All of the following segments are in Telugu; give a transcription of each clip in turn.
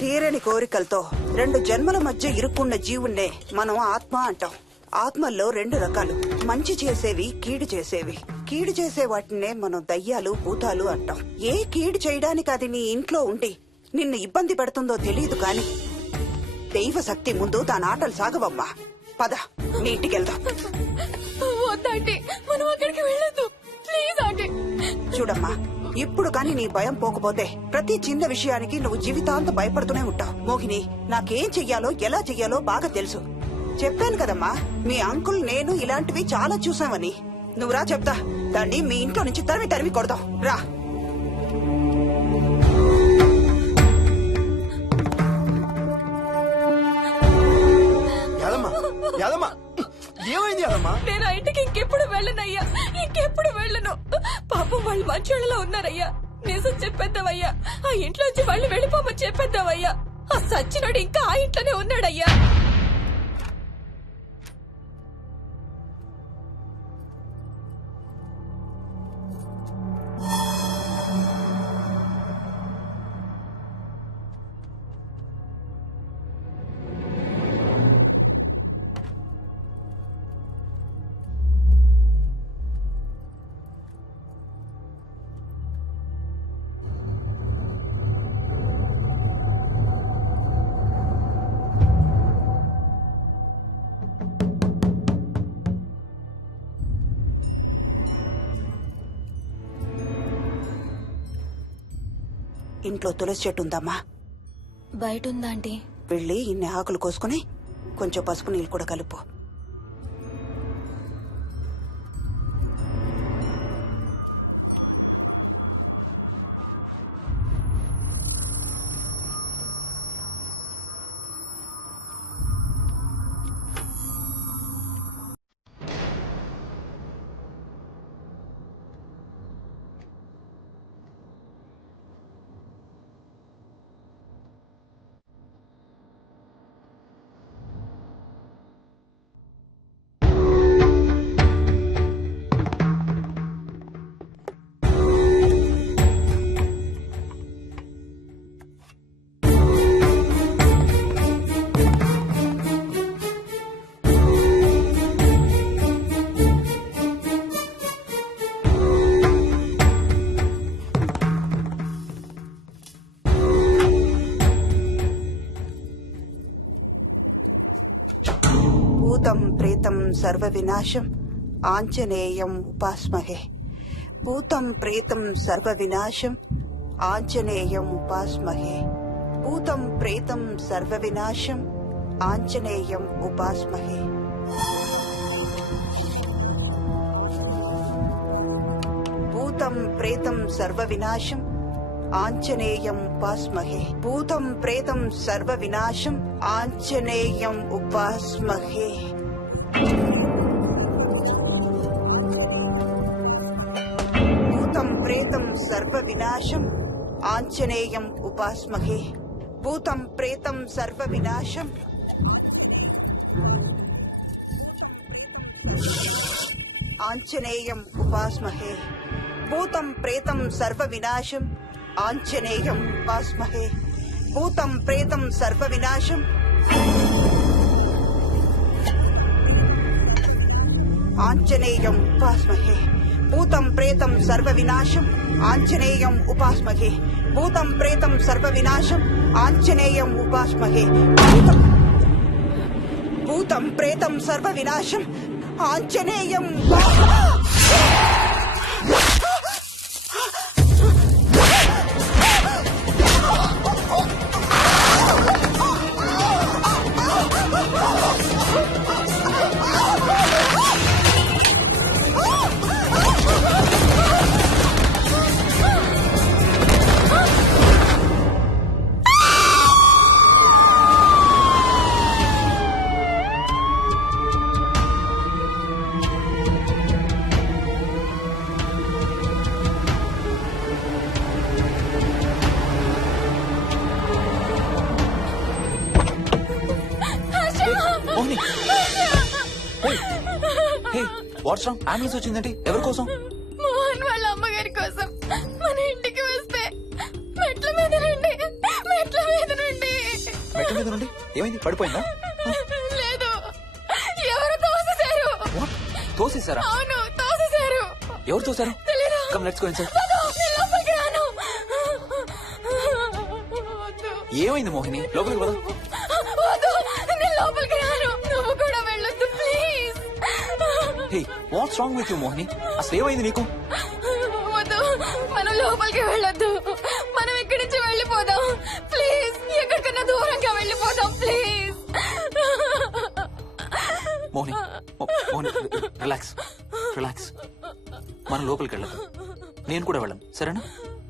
తీరని కోరికలతో 2 జన్మల మధ్య ఇరుక్కున్న జీవుణ్ణే మనం ఆత్మ అంటాం. ఆత్మల్లో 2 రకాలు, మంచి చేసేవి, కీడు చేసేవి. కీడు చేసే వాటినే మనం దయ్యాలు, భూతాలు అంటాం. ఏ కీడు చేయడానికి అది నీ ఇంట్లో ఉండి నిన్ను ఇబ్బంది పెడుతుందో తెలియదు కాని దైవ శక్తి ముందు దాని ఆటలు సాగవమ్మా. పద, నీ ఇంటికి వెళ్దాం. చూడమ్మా, ఇప్పుడు కాని నీ భయం పోకపోతే ప్రతి చిన్న విషయానికి నువ్వు జీవితాంతం భయపడుతూనే ఉంటావు. మోహిని, నాకేం చెయ్యాలో ఎలా చెయ్యాలో బాగా తెలుసు. చెప్పాను కదమ్మా, మీ అంకుల్ నేను ఇలాంటివి చాలా చూసామని. నువ్వు రా చెప్తా. దాన్ని మీ ఇంట్లో నుంచి తరిమి కొడదాం. రా. ఏమైంది అదమ్మా? నేను ఆ ఇంటికి ఇంకెప్పుడు వెళ్ళనయ్యా, ఇంకెప్పుడు వెళ్ళను. పాపం వాళ్ళు మంచోళ్ళలో ఉన్నారయ్యా. నిజం చెప్పేద్దామయ్యా, ఆ ఇంట్లోంచి వాళ్ళు వెళ్ళిపోమని చెప్పేద్దామయ్యా. ఆ సచ్చినోడు ఇంకా ఆ ఇంట్లోనే ఉన్నాడయ్యా. ఇంట్లో తులసి చెట్టు ఉందమ్మా. బయట ఉందా ఆంటీ? వెళ్ళి ఇన్ని ఆకులు కోసుకుని కొంచెం పసుపు నీళ్ళు కూడా కలుపు. భూతం ప్రేతం సర్వ వినాశం ఆంజనేయం ఉపాస్మహే. భూతం ప్రేతం సర్వ వినాశం ఆంజనేయం ఉపాస్మహే. భూతం ప్రేతం సర్వ వినాశం ఆంజనేయం ఉపాస్మహే. భూతం ప్రేతం సర్వ వినాశం ఆంజనేయం ఉపాస్మహే. భూతం ప్రేతం సర్వ వినాశం ఆంజనేయం ఉపాస్మహే. భూతం ప్రేతం సర్వ వినాశం ఆంజనేయం ఉపాస్మహే. భూతం ప్రేతం సర్వ వినాశం ఆంజనేయం ఉపాస్మహే. భూతం ప్రేతం సర్వ వినాశం ఆంజనేయం ఉపాస్మహే. భూతం ప్రేతం సర్వ వినాశం ఆంజనేయం ఉపాస్మహే. భూతం ప్రేతం సర్వ వినాశం ఆంజనేయం ఉపాస్మహే. భూతం ప్రేతం సర్వ వినాశం ఆంజనేయం ఉపాస్మహే. భూతం ప్రేతం సర్వ వినాశం ఆంజనేయం. What's wrong? అంబులెన్స్ వచ్చిందంటే ఎవరి కోసం? మోహన్ వాళ్ళ అమ్మగారి కోసం. మన ఇంటికి వస్తే మెట్ల మీద నుండి మెట్ల మీద నుండి ఏమైంది? పడిపోయిందా? లేదు, ఎవరు తోసేశారు. What? తోసేశారా? అవును, తోసేశారు. ఎవరు తోసారు? తెలీదు. Come let's go inside. నేను లోపలికి రాను. వద్దు. ఏమైంది మోహిని? లోపలికి పద. వద్దు, నేను లోపలికి రాను. నువ్వు కూడా వెళ్ళొద్దు please. Hey, what's wrong with you Mohini? అసలు ఏమైంది నీకు? వద్దు, మనం లోపలికి వెళ్ళొద్దు. మనం ఇక్కడి నుంచి వెళ్ళిపోదాం ప్లీజ్. ఎక్కడికన్నా దూరంగా వెళ్ళిపోదాం please. Mohini, Mohini, relax relax. మనం లోపలికి వెళ్ళదు. నేను కూడా వెళ్ళను, సరేనా?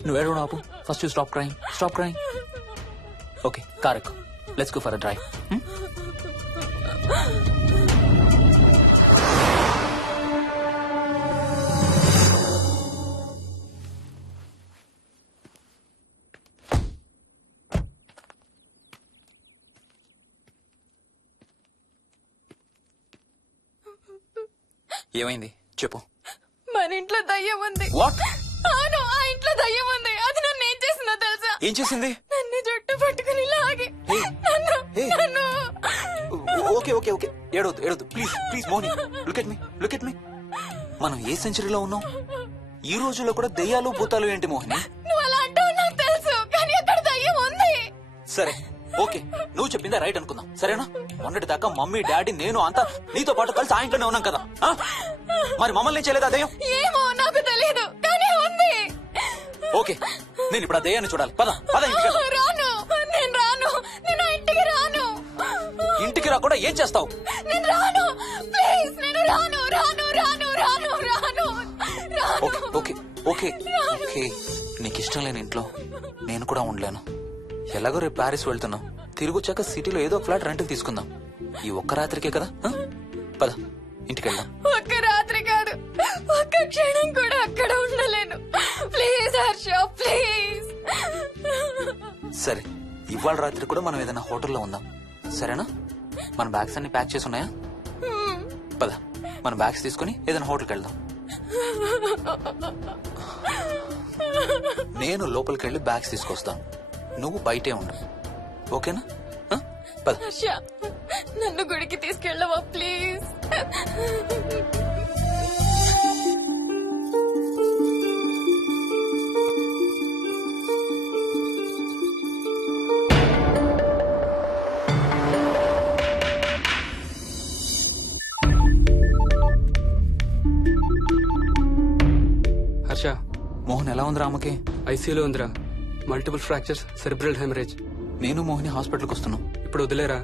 నువ్వు ఏడవడం ఆపు. First you stop crying. Stop crying. Okay, car ఎక్కు. Let's go for a drive. ఏమైంది చెప్పు. మన ఇంట్లో దయ్యం ఉంది. వాట్? అవును, ఆ ఇంట్లో దయ్యం ఉంది. అది నన్ను ఏం చేసిందో తెలుసా? ఏం చేసింది? నన్ను జుట్టు పట్టుకుని లాగి Hey. నన్ను Hey. నన్ను ఓకే ఓకే ఓకే, ఏడవద్దు ఏడవద్దు please please Mohini. Look at me, look at me. మనం ఏ సెంచరీలో ఉన్నాం? ఈ రోజుల్లో కూడా దెయ్యాలు భూతాలు ఏంటి మోహిని? నువ్వు అలా అంటావు నాకు తెలుసు, కానీ అక్కడ దయ్యం ఉంది. సరే ఓకే, నువ్వు చెప్పిందే రైట్ అనుకుందాం, సరేనా? మొన్నటి దాకా మమ్మీ డాడీ నేను అంతా నీతో పాటు కలిసి ఆ ఇంట్లోనే ఉన్నాం కదా. ఆ? మరి మమ్మల్ని చేయలేదా దెయ్యం? ఏమో నాకు తెలియదు, కానీ ఉంది. ఓకే, నేను ఇప్పుడు ఆ దెయ్యాన్ని చూడాలి. పద పద ఇంటికి వెళ్దాం. రాను, నేను రాను. నేను ఆ ఇంటికి రాను. ఇంటికి రాకుండా ఏం చేస్తావు? నేను రాను ప్లీజ్. నేను రాను రాను రాను రాను రాను రాను. ఓకే ఓకే ఓకే ఓకే, నీకు ఇష్టం లేని ఇంట్లో నేను కూడా ఉండలేను. ఎలాగో రేపు ప్యారిస్ వెళ్తున్నాం. తిరిగి వచ్చాక సిటీలో ఏదో ఫ్లాట్ రెంట్కి తీసుకుందాం. ఈ ఒక్క రాత్రికే కదా. ఆ? పద ఇంటికి వెళ్దాం. ఒక్క రాత్రి కాదు, ఒక్క క్షణం కూడా అక్కడ ఉండలేను. Please Harsha, please. సరే, ఇవాళ రాత్రి కూడా మనం ఏదైనా హోటల్లో ఉందాం, సరేనా? మన బ్యాగ్స్ అన్ని ప్యాక్ చేసి ఉన్నాయా? పద మన బ్యాగ్స్ తీసుకుని ఏదైనా హోటల్కి వెళ్దాం. నేను లోపలికి వెళ్ళి బ్యాగ్స్ తీసుకొస్తాను, నువ్వు బయటే ఉండు, ఓకేనా? ఆ? పద. హర్ష, నన్ను గుడికి తీసుకెళ్ళవా ప్లీజ్? హర్ష, మోహన్ ఎలా ఉంది రామకి? ఐసీయూలో ఉందిరా. Multiple fractures, cerebral haemorrhage. నేను మోహిని హాస్పిటల్కి వస్తున్నాం. ఇప్పుడు వదిలేరా,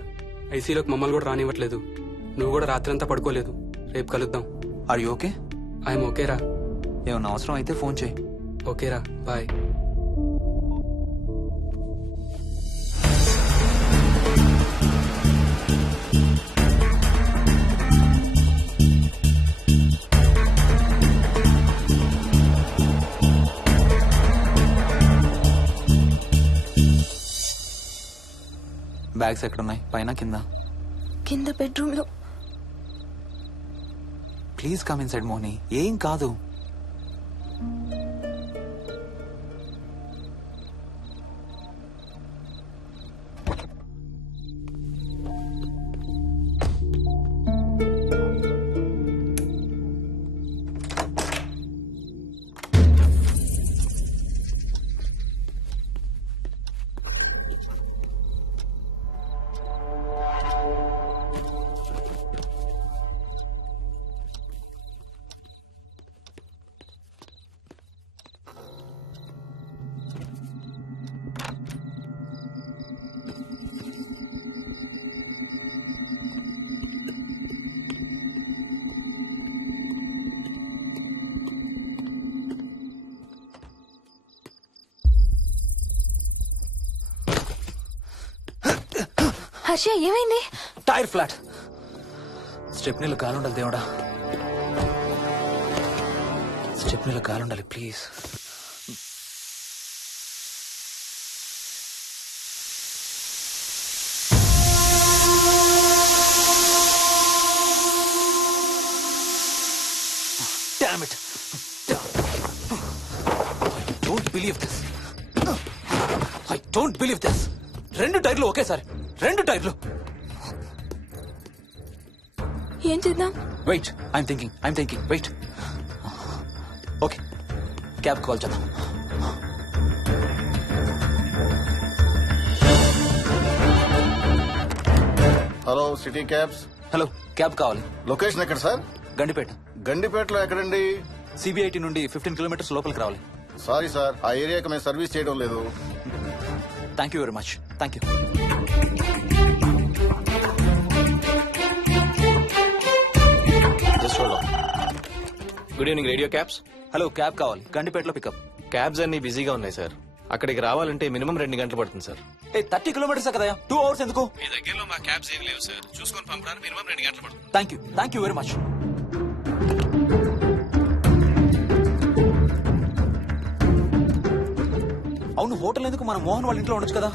ఐసీయూలోకి మమ్మల్ని కూడా రానివ్వట్లేదు. నువ్వు కూడా రాత్రంతా పడుకోలేదు. రేపు కలుద్దాం. Are you okay? ఐఎమ్ ఓకేరా. ఏమన్నా అవసరం అయితే ఫోన్ చేయి. ఓకేరా, బాయ్. బ్యాగ్స్ ఎక్కడున్నాయి? పైన కింద? కింద బెడ్రూమ్ లో. ప్లీజ్ కమ్ ఇన్ సైడ్ మోహిని, ఏం కాదు. హర్ష, ఏమైంది? Tyre flat. స్టెప్నీలో కాలుండాలి దేవుడా, స్టెప్నీలో కాలుండాలి please. Damn it. I don't believe this. 2 టైర్లు ఒకేసారి. 2 టైర్లు. ఏం చేద్దాం? Wait, I'm thinking. Wait. Okay, cab call చేద్దాం. Hello city cabs. Hello, cab కావాలి. లొకేషన్ ఎక్కడ సార్? గండిపేట. గండిపేటలో ఎక్కడండి? సిబిఐటి నుండి 15 కిలోమీటర్స్ లోపలికి రావాలి. సారీ సార్, ఆ ఏరియాకి మేము సర్వీస్ చేయడం లేదు. Thank you very much. Thank you. Good evening radio cabs. Hello, cab కావాలి. గండిపేటలో పికప్. క్యాబ్స్ అన్ని బిజీగా ఉన్నాయి సార్. అక్కడికి రావాలంటే మినిమం 2 గంటలు పడుతుంది సార్. 30 కిలోమీటర్స్ కదా, 2 అవర్స్ ఎందుకు? మీ దగ్గరలో మా క్యాబ్స్ ఏం లేవు సార్. చూసుకొని పంపడానికి మినిమం 2 గంటలు పడుతుంది. Thank you very much. అవును, హోటల్ ఎందుకు? మన మోహన్ వాళ్ళ ఇంట్లో ఉండొచ్చు కదా.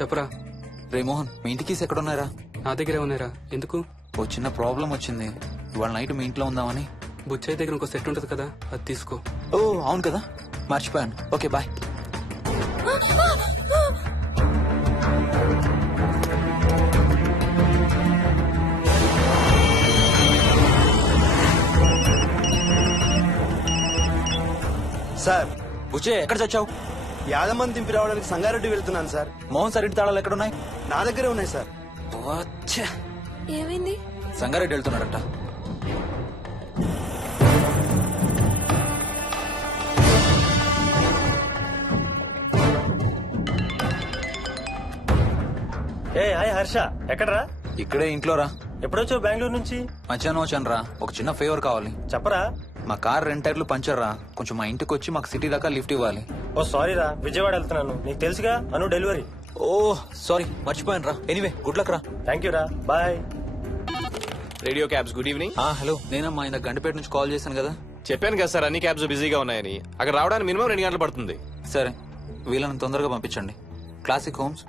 చెప్పరా. రే మోహన్, మీ ఇంటి కీస్ ఎక్కడ ఉన్నారా? నా దగ్గరే ఉన్నారా? ఎందుకు? ఓ చిన్న ప్రాబ్లం వచ్చింది. ఇవాళ నైట్ మీ ఇంట్లో ఉందామని. బుచ్చయ్య దగ్గర ఇంకో సెట్ ఉంటది కదా, అది తీసుకో. ఓ అవును కదా, మర్చిపోయాను. Okay bye. సార్, బుచ్చే, ఎక్కడ చచ్చావు? యాదమ్మని దింపి రావడానికి సంగారెడ్డి వెళ్తున్నాను సార్. మోహన్ సార్ ఇంటి తాళాలు ఎక్కడున్నాయి? నా దగ్గరే ఉన్నాయి సార్. వచ్చే, ఏమైంది? సంగారెడ్డి వెళ్తున్నాడట. ఏ హాయ్ హర్ష, ఎక్కడరా? ఇక్కడే ఇంట్లో రా. ఎప్పుడొచ్చావు బెంగళూరు నుంచి? మధ్యాహ్నం వచ్చాను రా. ఒక చిన్న ఫేవర్ కావాలి. చెప్పరా. మా కార్ 2 టైర్లు పంచర్ రా. కొంచెం మా ఇంటికి వచ్చి మాకు సిటీ దాకా లిఫ్ట్ ఇవ్వాలి. ఓ సారీ రా, విజయవాడ వెళ్తున్నాను. నీకు తెలుసుగా, అను డెలివరీ. ఓ సారీ, మర్చిపోయాను రా. ఎనీవే, గుడ్ లక్ రా. థ్యాంక్ యూ రా, bye. Radio cabs good evening. Hello, నేనమ్మా ఇంత గంటపేట నుంచి కాల్ చేశాను కదా. చెప్పాను కదా సార్, అన్ని క్యాబ్స్ బిజీగా ఉన్నాయని. అక్కడ రావడానికి మినిమం 2 గంటలు పడుతుంది. సరే, వీళ్ళని తొందరగా పంపించండి. Classic homes,